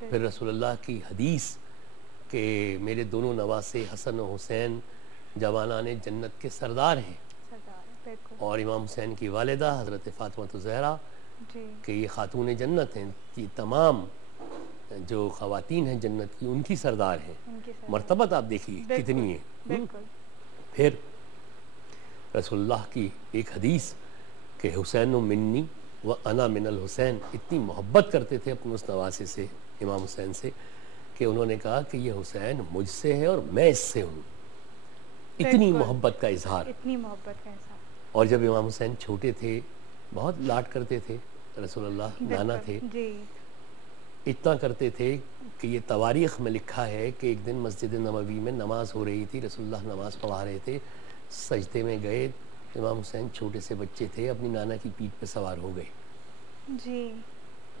پھر رسول اللہ کی حدیث کہ میرے دونوں نواسے حسن و حسین جوانان جنت کے سردار ہیں، اور امام حسین کی والدہ حضرت فاطمہ زہرا کہ یہ خاتون جنت ہیں، یہ تمام جو خواتین ہیں جنت کی ان کی سردار ہیں۔ مرتبت آپ دیکھیے کتنی ہے۔ پھر رسول اللہ کی ایک حدیث کہ حسین منی و انا من الحسین، اتنی محبت کرتے تھے اپنے اس نواسے سے امام حسین سے کہ انہوں نے کہا کہ یہ حسین مجھ سے ہے اور میں اس سے ہوں، اتنی محبت کا اظہار۔ اور جب امام حسین چھوٹے تھے بہت لاڈ کرتے تھے رسول اللہ، نانا تھے، اتنا کرتے تھے کہ یہ تواریخ میں لکھا ہے کہ ایک دن مسجد نبوی میں نماز ہو رہی تھی، رسول اللہ نماز پڑھا رہے تھے، سجدے میں گئے، امام حسین چھوٹے سے بچے تھے، اپنی نانا کی پیٹھ پہ سوار ہو گئے۔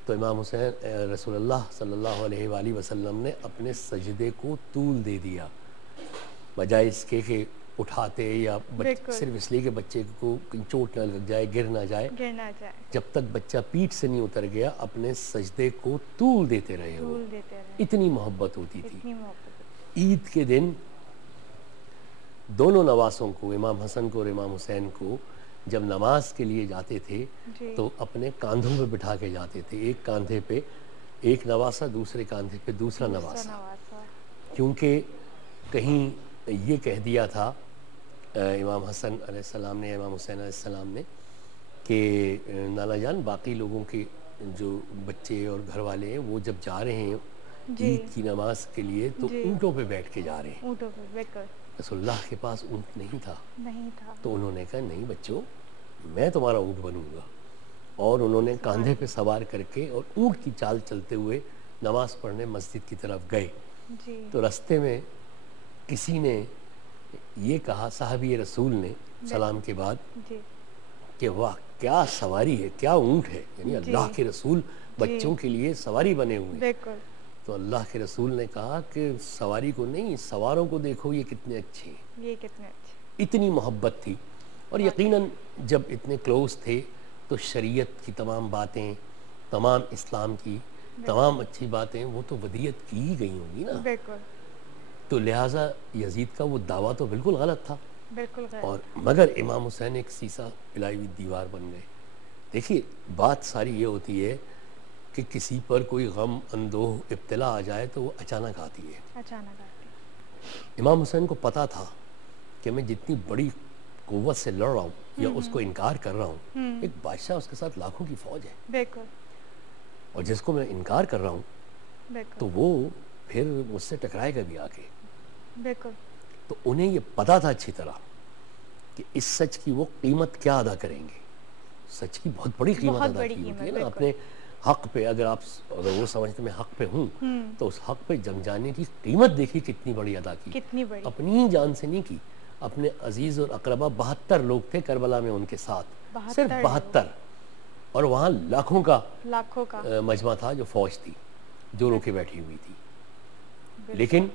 تو امام حسین رسول اللہ صلی اللہ علیہ وآلہ وسلم نے اپنے سجدے کو طول دے دیا، بجائے اس کے کہ اٹھاتے یا صرف اس لیے کہ بچے کو چوٹ نہ لگ جائے، گر نہ جائے، جب تک بچہ پیٹھ سے نہیں اتر گیا اپنے سجدے کو طول دیتے رہے ہو، اتنی محبت ہوتی تھی۔ عید کے دن دونوں نواسوں کو، امام حسن کو اور امام حسین کو، جب نماز کے لیے جاتے تھے تو اپنے کاندھوں پہ بٹھا کے جاتے تھے، ایک کاندھے پہ ایک نواسہ، دوسرے کاندھے پہ دوسرا نواسہ، کیونکہ کہیں یہ کہہ دیا تھا امام حسن علیہ السلام نے، امام حسین علیہ السلام نے کہ نانا جان باقی لوگوں کے جو بچے اور گھر والے ہیں وہ جب جا رہے ہیں عید کی نماز کے لیے تو اونٹوں پہ بیٹھ کے جا رہے ہیں، رسول اللہ کے پاس اونٹ نہیں تھا، تو انہوں نے کہا نہیں بچوں میں تمہارا اونٹ بنوں گا، اور انہوں نے کاندھے پہ سوار کر کے اور اونٹ کی چال چلتے ہوئے نماز پڑھنے مسجد کی طرف گئے۔ تو رستے میں کسی نے یہ کہا، صحابی رسول نے سلام کے بعد، کہ واہ کیا سواری ہے، کیا اونٹ ہے، یعنی اللہ کے رسول بچوں کے لیے سواری بنے ہوئے۔ تو اللہ کے رسول نے کہا کہ سواری کو نہیں، سواروں کو دیکھو یہ کتنے اچھے ہیں، اتنی محبت تھی۔ اور یقیناً جب اتنے کلوز تھے تو شریعت کی تمام باتیں، تمام اسلام کی تمام اچھی باتیں وہ تو ودیت کی ہی گئی ہوں گی نا، تو لہٰذا یزید کا وہ دعویٰ تو بالکل غلط تھا، اور مگر امام حسین ایک سیسا پلائی ہوئی دیوار بن گئے۔ دیکھیے بات ساری یہ ہوتی ہے کہ کسی پر کوئی غم اندوہ ابتلا آ جائے تو وہ اچانک آتی ہے۔ امام حسین کو پتا تھا کہ میں جتنی بڑی قوت سے لڑ رہا ہوں یا اس کو انکار کر رہا ہوں، ایک بادشاہ اس کے ساتھ لاکھوں کی فوج ہے، اور جس کو میں انکار کر رہا ہوں تو وہ پھر مجھ سے ٹکرائے گا بھی آ کے۔ تو انہیں یہ پتا تھا اچھی طرح کہ اس سچ کی وہ قیمت کیا ادا کریں گے، سچ کی بہت بڑی قیمت ادا کی ہوتی ہے نا اپنے حق پہ، اگر وہ سمجھتے میں حق پہ ہوں تو اس حق پہ جنگ جانے کی قیمت دیکھی کتنی بڑی ادا کی، اپنی ہی جان سے نہیں کی، اپنے عزیز اور اقربا 72 لوگ تھے کربلا میں ان کے ساتھ، صرف 72، اور وہاں لاکھوں کا مجمع تھا جو فوج تھی جو روکے بیٹھی ہوئی تھی، لیکن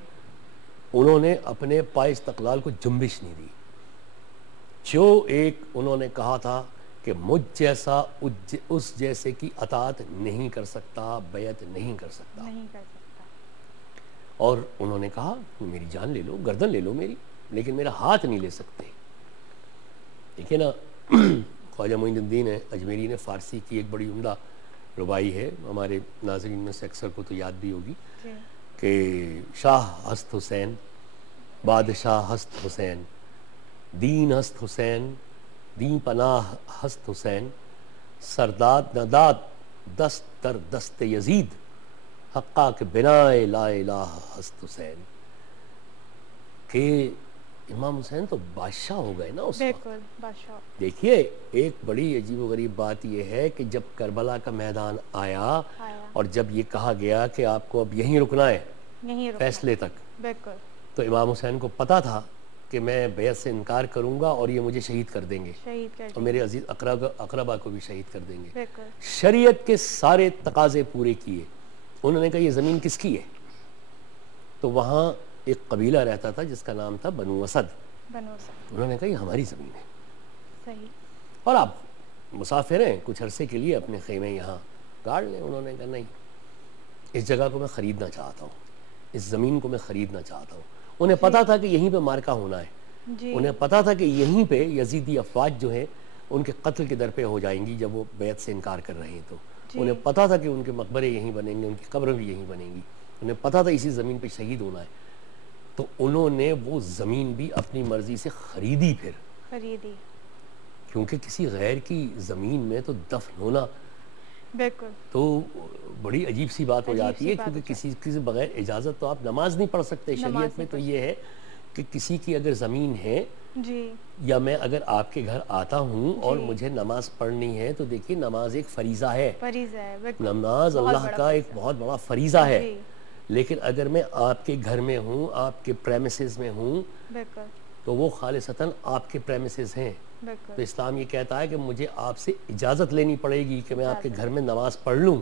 انہوں نے اپنے پائے استقلال کو جنبش نہیں دی۔ جو ایک انہوں نے کہا تھا کہ مجھ جیسا اس جیسے کی اطاعت نہیں کر سکتا، بیعت نہیں کر سکتا، اور انہوں نے کہا میری جان لے لو، گردن لے لو میری، لیکن میرا ہاتھ نہیں لے سکتے۔ دیکھیں نا خواجہ معین الدین اجمیری نے فارسی کی ایک بڑی عمدہ ربائی ہے، ہمارے ناظرین میں سے اکثر کو تو یاد بھی ہوگی، کہ شاہ ہست حسین، بادشاہ ہست حسین، دین ہست حسین، دین پناہ ہست حسین، سرداد نداد دست در دست یزید، حقا کہ بنائے لا الہ ہست حسین۔ کہ امام حسین تو بادشاہ ہو گئے نا اس وقت۔ دیکھیے ایک بڑی عجیب و غریب بات یہ ہے کہ جب کربلا کا میدان آیا اور جب یہ کہا گیا کہ آپ کو اب یہیں رکنا ہے فیصلے تک، تو امام حسین کو پتا تھا کہ میں بیعت سے انکار کروں گا اور یہ مجھے شہید کر دیں گے، اور میرے عزیز اقربا کو بھی شہید کر دیں گے۔ شریعت کے سارے تقاضے پورے کیے، انہوں نے کہا یہ زمین کس کی ہے؟ تو وہاں ایک قبیلہ رہتا تھا جس کا نام تھا بنو اسد، انہوں نے کہا یہ ہماری زمین ہے، اور آپ مسافر ہیں کچھ عرصے کے لیے اپنے خیمے یہاں گاڑ لیں۔ انہوں نے کہا نہیں، اس جگہ کو میں خریدنا چاہتا ہوں، اس زمین کو میں خریدنا چاہتا ہوں. انہیں پتا تھا کہ یہیں پہ مارکا ہونا ہے، انہیں پتا تھا کہ یہیں پہ یزیدی افواج جو ہیں ان کے قتل کے در پہ ہو جائیں گی جب وہ بیعت سے انکار کر رہے ہیں. تو انہیں پتا تھا کہ ان کے مقبرے یہیں بنیں گے، ان کی قبریں بھی یہیں بنیں گی، انہیں پتا تھا اسی زمین پہ شہید ہونا ہے. تو انہوں نے وہ زمین بھی اپنی مرضی سے خریدی، پھر خریدی، کیونکہ کسی غیر کی زمین میں تو دفن ہونا بالکل تو بڑی عجیب سی بات ہو جاتی ہے، کیونکہ کسی کے بغیر اجازت تو آپ نماز نہیں پڑھ سکتے. شریعت میں تو یہ ہے کہ کسی کی اگر زمین ہے یا میں اگر آپ کے گھر آتا ہوں اور مجھے نماز پڑھنی ہے تو دیکھیے نماز ایک فریضہ ہے، نماز اللہ کا ایک بہت بڑا فریضہ ہے. لیکن اگر میں آپ کے گھر میں ہوں، آپ کے پریمیسز میں ہوں، تو وہ خالصتاً آپ کے پریمیسز ہیں. تو اسلام یہ کہتا ہے کہ مجھے آپ سے اجازت لینی پڑے گی کہ میں آپ کے گھر میں نماز پڑھ لوں.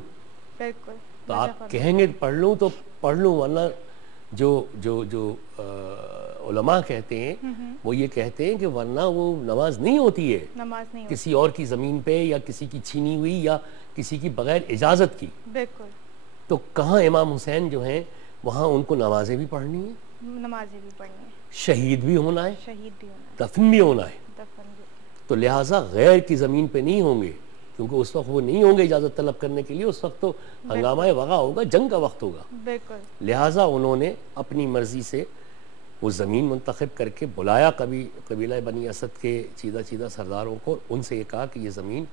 تو آپ کہیں گے پڑھ لوں تو پڑھ لوں، ورنہ جو علماء کہتے ہیں وہ یہ کہتے ہیں کہ ورنہ وہ نماز نہیں ہوتی ہے کسی اور کی زمین پہ یا کسی کی چھینی ہوئی یا کسی کی بغیر اجازت کی. تو کہاں امام حسین جو ہیں وہاں ان کو نمازیں بھی پڑھنی ہیں، شہید بھی ہونا ہے، دفن بھی ہونا ہے. تو لہٰذا غیر کی زمین پہ نہیں ہوں گے، کیونکہ اس وقت وہ نہیں ہوں گے اجازت طلب کرنے کے لیے، اس وقت تو ہنگامہ وغا ہوگا، جنگ کا وقت ہوگا. لہٰذا انہوں نے اپنی مرضی سے وہ زمین منتخب کر کے بلایا قبیلہ بنی اسد کے چیدہ سرداروں کو، ان سے یہ کہا کہ یہ زمین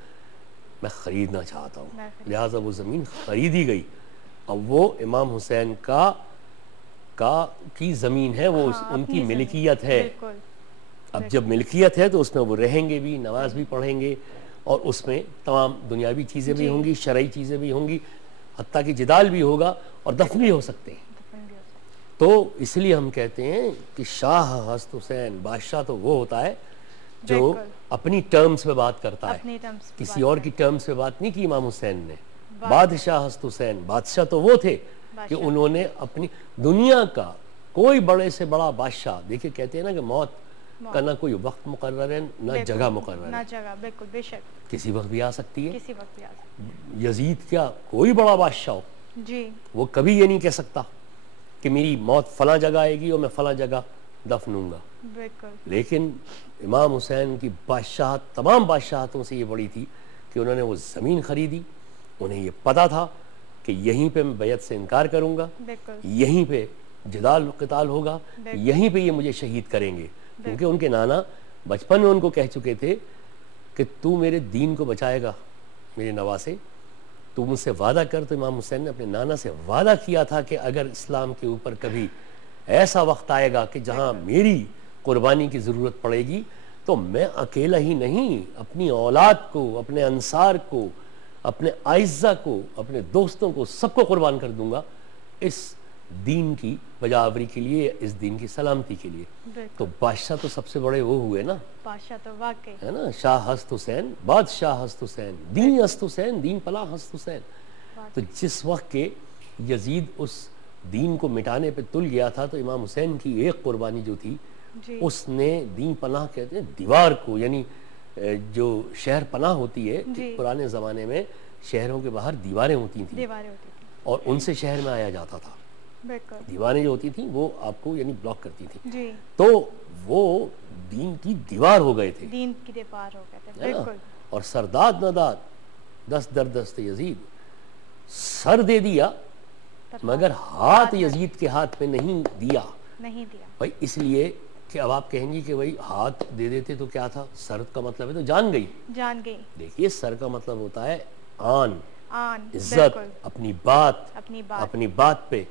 میں خریدنا چاہتا ہوں. لہٰذا وہ زمین خریدی گئی. اب وہ امام حسین کی زمین ہے، وہ ان کی ملکیت ہے. اب جب ملکیت ہے تو اس میں وہ رہیں گے بھی، نماز بھی پڑھیں گے، اور اس میں تمام دنیاوی چیزیں بھی ہوں گی، شرعی چیزیں بھی ہوں گی، حتیٰ کہ جدال بھی ہوگا اور دفن بھی ہو سکتے ہیں. تو اس لیے ہم کہتے ہیں کہ شاہ ہست حسین، بادشاہ تو وہ ہوتا ہے جو اپنی ٹرمز پہ بات کرتا ہے، کسی اور کی ٹرمز پہ بات نہیں کی امام حسین نے. بادشاہ ہست حسین، بادشاہ تو وہ تھے کہ انہوں نے اپنی دنیا کا کوئی بڑے سے بڑا بادشاہ، دیکھیں کہتے ہیں نا کہ موت کا نہ کوئی وقت مقرر ہے نہ جگہ مقرر ہے، کسی وقت بھی آ سکتی ہے. یزید کیا کوئی بڑا بادشاہ ہو، وہ کبھی یہ نہیں کہہ سکتا کہ میری موت فلاں جگہ آئے گی اور میں فلاں جگہ دفن ہوں گا. لیکن امام حسین کی بادشاہت تمام بادشاہتوں سے یہ بڑی تھی کہ انہوں نے وہ زمین خریدی. انہیں یہ پتا تھا کہ یہیں پہ میں بیعت سے انکار کروں گا، یہیں پہ جدال قتال ہوگا، یہیں پہ یہ مجھے شہید کریں گے. کیونکہ ان کے نانا بچپن میں ان کو کہہ چکے تھے کہ تو میرے دین کو بچائے گا میرے نواسے، تو مجھ سے وعدہ کر. تو امام حسین نے اپنے نانا سے وعدہ کیا تھا کہ اگر اسلام کے اوپر کبھی ایسا وقت آئے گا کہ جہاں میری قربانی کی ضرورت پڑے گی تو میں اکیلا ہی نہیں، اپنی اولاد کو، اپنے انصار کو، اپنے اعزہ کو، اپنے دوستوں کو، سب کو قربان کر دوں گا اس دین کی بجاوری کے لیے، اس دین کی سلامتی کے لیے. تو بادشاہ تو سب سے بڑے وہ ہوئے نا، بادشاہ تو واقعی ہے نا، شاہ ہست حسین، بادشاہ ہست حسین، دین ہست حسین، دین پناہ ہست حسین. تو جس وقت کے یزید اس دین کو مٹانے پہ تل گیا تھا تو امام حسین کی ایک قربانی جو تھی اس نے دین پناہ کہتے ہیں دیوار کو، یعنی جو شہر پناہ ہوتی ہے پرانے زمانے میں شہروں کے باہر دیواریں ہوتی تھیں اور ان سے شہر میں آیا جاتا تھا. دیواریں جو ہوتی تھیں وہ آپ کو یعنی بلاک کرتی تھیں، تو وہ دین کی دیوار ہو گئے تھے، دین کی دیوار ہو گئے تھے. بالکل. اور سرداد نداد دست در دست یزید، سر دے دیا مگر ہاتھ یزید کے ہاتھ میں نہیں دیا. بھائی اس لیے کہ اب آپ کہیں گی کہ بھائی ہاتھ دے دیتے تو کیا تھا، سر کا مطلب ہے تو جان گئی. دیکھیے سر کا مطلب ہوتا ہے آن، عزت، اپنی بات پہ.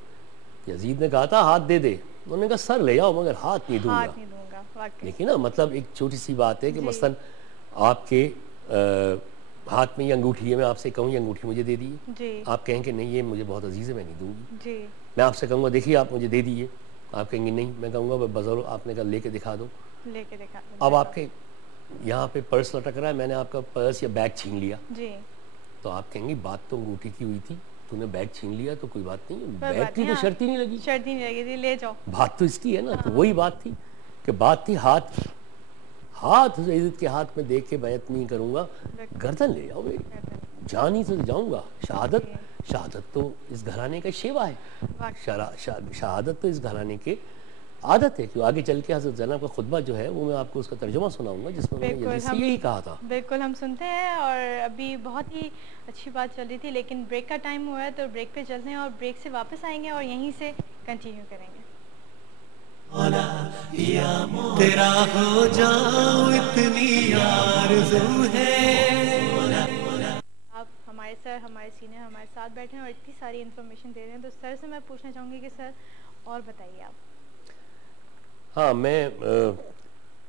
یزید نے کہا تھا ہاتھ دے دے، انہوں نے کہا سر لے جاؤ مگر ہاتھ نہیں دوں گا. دیکھیے نا، مطلب ایک چھوٹی سی بات ہے کہ مثلا آپ کے ہاتھ میں یہ انگوٹھی ہے، میں آپ سے کہوں یہ انگوٹھی مجھے دے دیجیے، آپ کہیں کہ نہیں یہ مجھے بہت عزیز ہے میں نہیں دوں گی. میں آپ سے کہوں گا دیکھیے آپ مجھے دے دیجیے، آپ کہیں گے نہیں. میں کہوں گا بزرگ آپ نے کہا لے کے دکھا دو. اب آپ کے یہاں پہ پرس لٹک رہا ہے، میں نے آپ کا پرس یا بیگ چھین لیا، تو آپ کہیں گے بات تو انگوٹھی کی ہوئی تھی، تو نے بیگ چھین لیا تو کوئی بات نہیں، بیگ کی تو شرط ہی نہیں لگی، لے جاؤ، بات تو اس کی ہے نا. تو وہی بات تھی کہ بات تھی ہاتھ عزت کے ہاتھ میں دیکھ کے بیعت نہیں کروں گا، گردن لے جاؤ میری، جان ہی سے جاؤں گا. شہادت تو اس گھرانے کا شیوا ہے، واقعی شہادت تو اس گھرانے کے عادت ہے. کہ آگے چل کے حضرت زینب کا خطبہ جو ہے وہ میں آپ کو اس کا ترجمہ سناؤں گا، جس میں انہوں نے بالکل یزید سے یہی کہا تھا. بالکل ہم سنتے ہیں. اور ابھی بہت ہی اچھی بات چل رہی تھی، لیکن بریک کا ٹائم ہوا ہے تو بریک پہ چلتے ہیں اور بریک سے واپس آئیں گے اور یہیں سے کنٹینیو کریں گے. تیرا ہو جاؤں اتنی آرزو ہے. آپ ہمارے سر ہمارے سینئر ہمارے ساتھ بیٹھے ہیں اور اتنی ساری انفارمیشن دے رہے ہیں، تو سر سے میں پوچھنا چاہوں گی کہ سر اور بتائیے آپ. ہاں، میں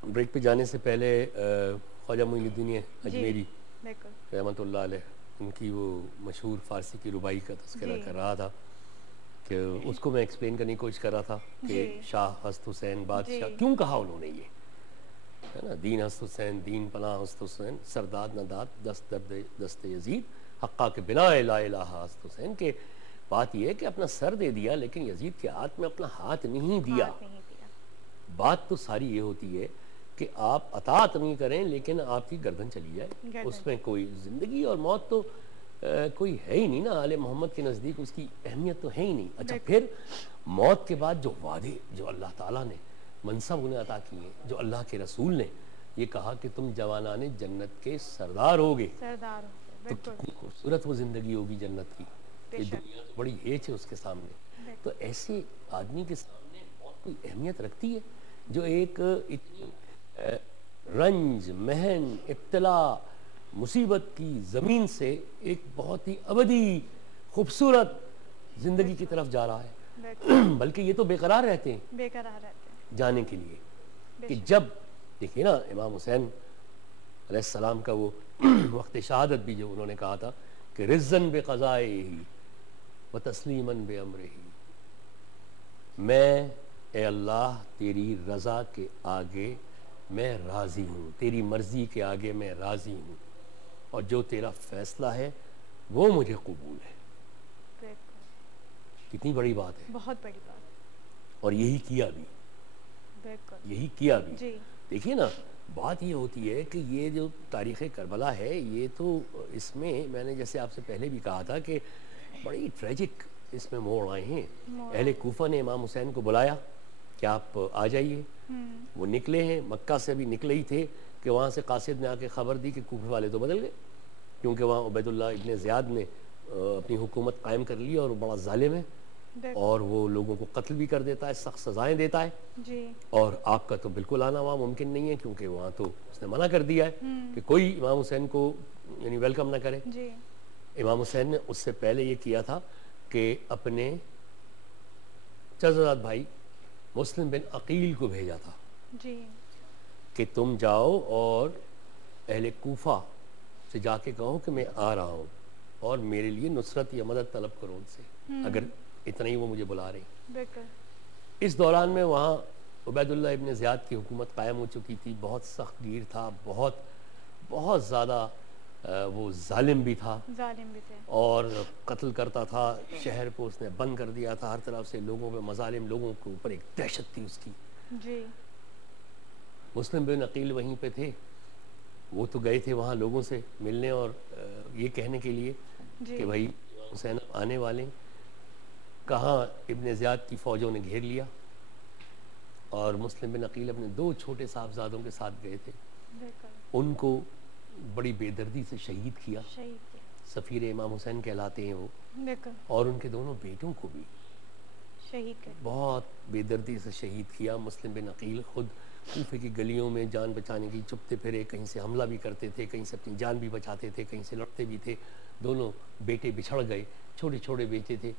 بریک پہ جانے سے پہلے خواجہ معین الدین اجمیری بالکل رحمۃ اللہ علیہ، ان کی وہ مشہور فارسی کی ربائی کا تذکرہ کر رہا تھا کہ اس کو میں ایکسپلین کرنے کی کوشش کر رہا تھا کہ شاہ ہست حسین بادشاہ کیوں کہا انہوں نے، یہ ہے نا، دین ہست حسین دین پناہ ہست حسین سرداد نداد دست درد دست یزید حقا کے بنا لا الہ ہست حسین. کہ بات یہ ہے کہ اپنا سر دے دیا لیکن یزید کے ہاتھ میں اپنا ہاتھ نہیں دیا. بات تو ساری یہ ہوتی ہے کہ آپ اطاعت نہیں کریں لیکن آپ کی گردن چلی جائے، اس میں کوئی زندگی اور موت تو کوئی ہے ہی نہیں نا. آل محمد کے نزدیک اس کی اہمیت تو ہے ہی نہیں. اچھا، پھر موت کے بعد جو وعدے جو اللہ تعالیٰ نے منصب انہیں عطا کیے، جو اللہ کے رسول نے یہ کہا کہ تم جوانان جنت کے سردار ہوگے، تو کتنی خوبصورت وہ زندگی ہوگی جنت کی. یہ دنیا تو بڑی ہیچ ہے اس کے سامنے. تو ایسے آدمی کے سامنے موت کوئی اہمیت رکھتی ہے جو ایک اتنی رنج محن ابتلا مصیبت کی زمین سے ایک بہت ہی ابدی خوبصورت زندگی کی طرف جا رہا ہے. بلکہ یہ تو بے قرار رہتے ہیں جانے کے لیے. کہ جب دیکھیے نا امام حسین علیہ السلام کا وہ وقت شہادت بھی جو انہوں نے کہا تھا کہ رزن بے قضائے ہی و تسلیماً بے امر ہی، میں اے اللہ تیری رضا کے آگے میں راضی ہوں، تیری مرضی کے آگے میں راضی ہوں، اور جو تیرا فیصلہ ہے وہ مجھے قبول ہے. کتنی بڑی بات ہے، بہت بڑی بات. اور یہی کیا بھی، یہی کیا بھی. دیکھیے نا، بات یہ ہوتی ہے کہ یہ جو تاریخ کربلا ہے یہ تو اس میں نے جیسے آپ سے پہلے بھی کہا تھا کہ بڑی ٹریجک اس میں موڑ آئے ہیں. اہل کوفہ نے امام حسین کو بلایا کہ آپ آ جائیے. وہ نکلے ہیں، مکہ سے بھی نکلے ہی تھے کہ وہاں سے قاصد نے آ کے خبر دی کہ کوفے والے تو بدل گئے، کیونکہ وہاں عبید اللہ ابن زیاد نے اپنی حکومت قائم کر لی اور وہ بڑا ظالم ہے اور وہ لوگوں کو قتل بھی کر دیتا ہے، سخت سزائیں دیتا ہے. اور آپ کا تو بالکل آنا وہاں ممکن نہیں ہے کیونکہ وہاں تو اس نے منع کر دیا ہے کہ کوئی امام حسین کو یعنی ویلکم نہ کرے. امام حسین نے اس سے پہلے یہ کیا تھا کہ اپنے چچزاد بھائی مسلم بن عقیل کو بھیجا تھا کہ تم جاؤ اور اہل کوفہ سے جا کے کہو کہ میں آ رہا ہوں اور میرے لیے نصرت یا مدد طلب کرو ان سے، اگر اتنا ہی وہ مجھے بلا رہے ہیں. اس دوران میں وہاں عبید اللہ ابن زیاد کی حکومت قائم ہو چکی تھی. بہت سخت گیر تھا، بہت زیادہ وہ ظالم بھی تھا اور قتل کرتا تھا. شہر کو اس نے بند کر دیا تھا ہر طرف سے، لوگوں پہ مظالم، لوگوں کے اوپر ایک دہشت تھی اس کی. مسلم بن عقیل وہیں پہ تھے، وہ تو گئے تھے وہاں لوگوں سے ملنے اور یہ کہنے کے لیے کہ بھائی حسین آنے والے. کہاں ابن زیاد کی فوجوں نے گھیر لیا اور مسلم بن عقیل اپنے 2 چھوٹے صاحبزادوں کے ساتھ گئے تھے. ان کو بڑی بے دردی سے شہید کیا. سفیر امام حسین کہلاتے ہیں وہ، اور ان کے دونوں بیٹوں کو بھی بہت بے دردی سے شہید کیا. مسلم بن عقیل خود کوفے کی گلیوں میں جان بچانے کی چپتے پھرے، کہیں سے حملہ بھی کرتے تھے، کہیں سے اپنی جان بھی بچاتے تھے، کہیں سے لڑتے بھی تھے. دونوں بیٹے بچھڑ گئے، چھوٹے چھوٹے بیٹے تھے،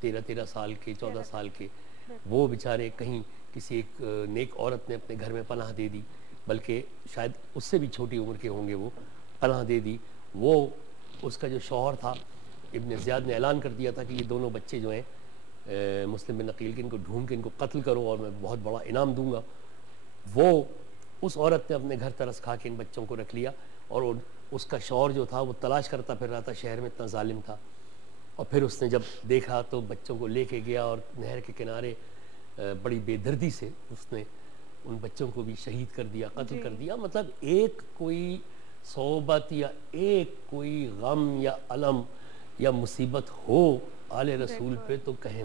13 سال کے، 14 سال کے. وہ بیچارے کہیں کسی ایک نیک عورت نے اپنے گھر میں پناہ دے دی، بلکہ شاید اس سے بھی چھوٹی عمر کے ہوں گے، وہ پناہ دے دی. وہ اس کا جو شوہر تھا ابن زیاد نے اعلان کر دیا تھا کہ یہ دونوں بچے جو ہیں مسلم بن عقیل کے، ان کو ڈھونڈ کے ان کو قتل کرو اور میں بہت بڑا انعام دوں گا. وہ اس عورت نے اپنے گھر ترس کھا کے ان بچوں کو رکھ لیا اور اس کا شوہر جو تھا وہ تلاش کرتا پھر رہا تھا، شہر میں اتنا ظالم تھا. اور پھر اس نے جب دیکھا تو بچوں کو لے کے گیا اور نہر کے کنارے بڑی بے دردی سے اس نے ان بچوں کو بھی شہید کر دیا، قتل کر دیا. مطلب ایک کوئی صحبت یا ایک کوئی غم یا علم یا مصیبت ہو آل رسول پہ تو کہیں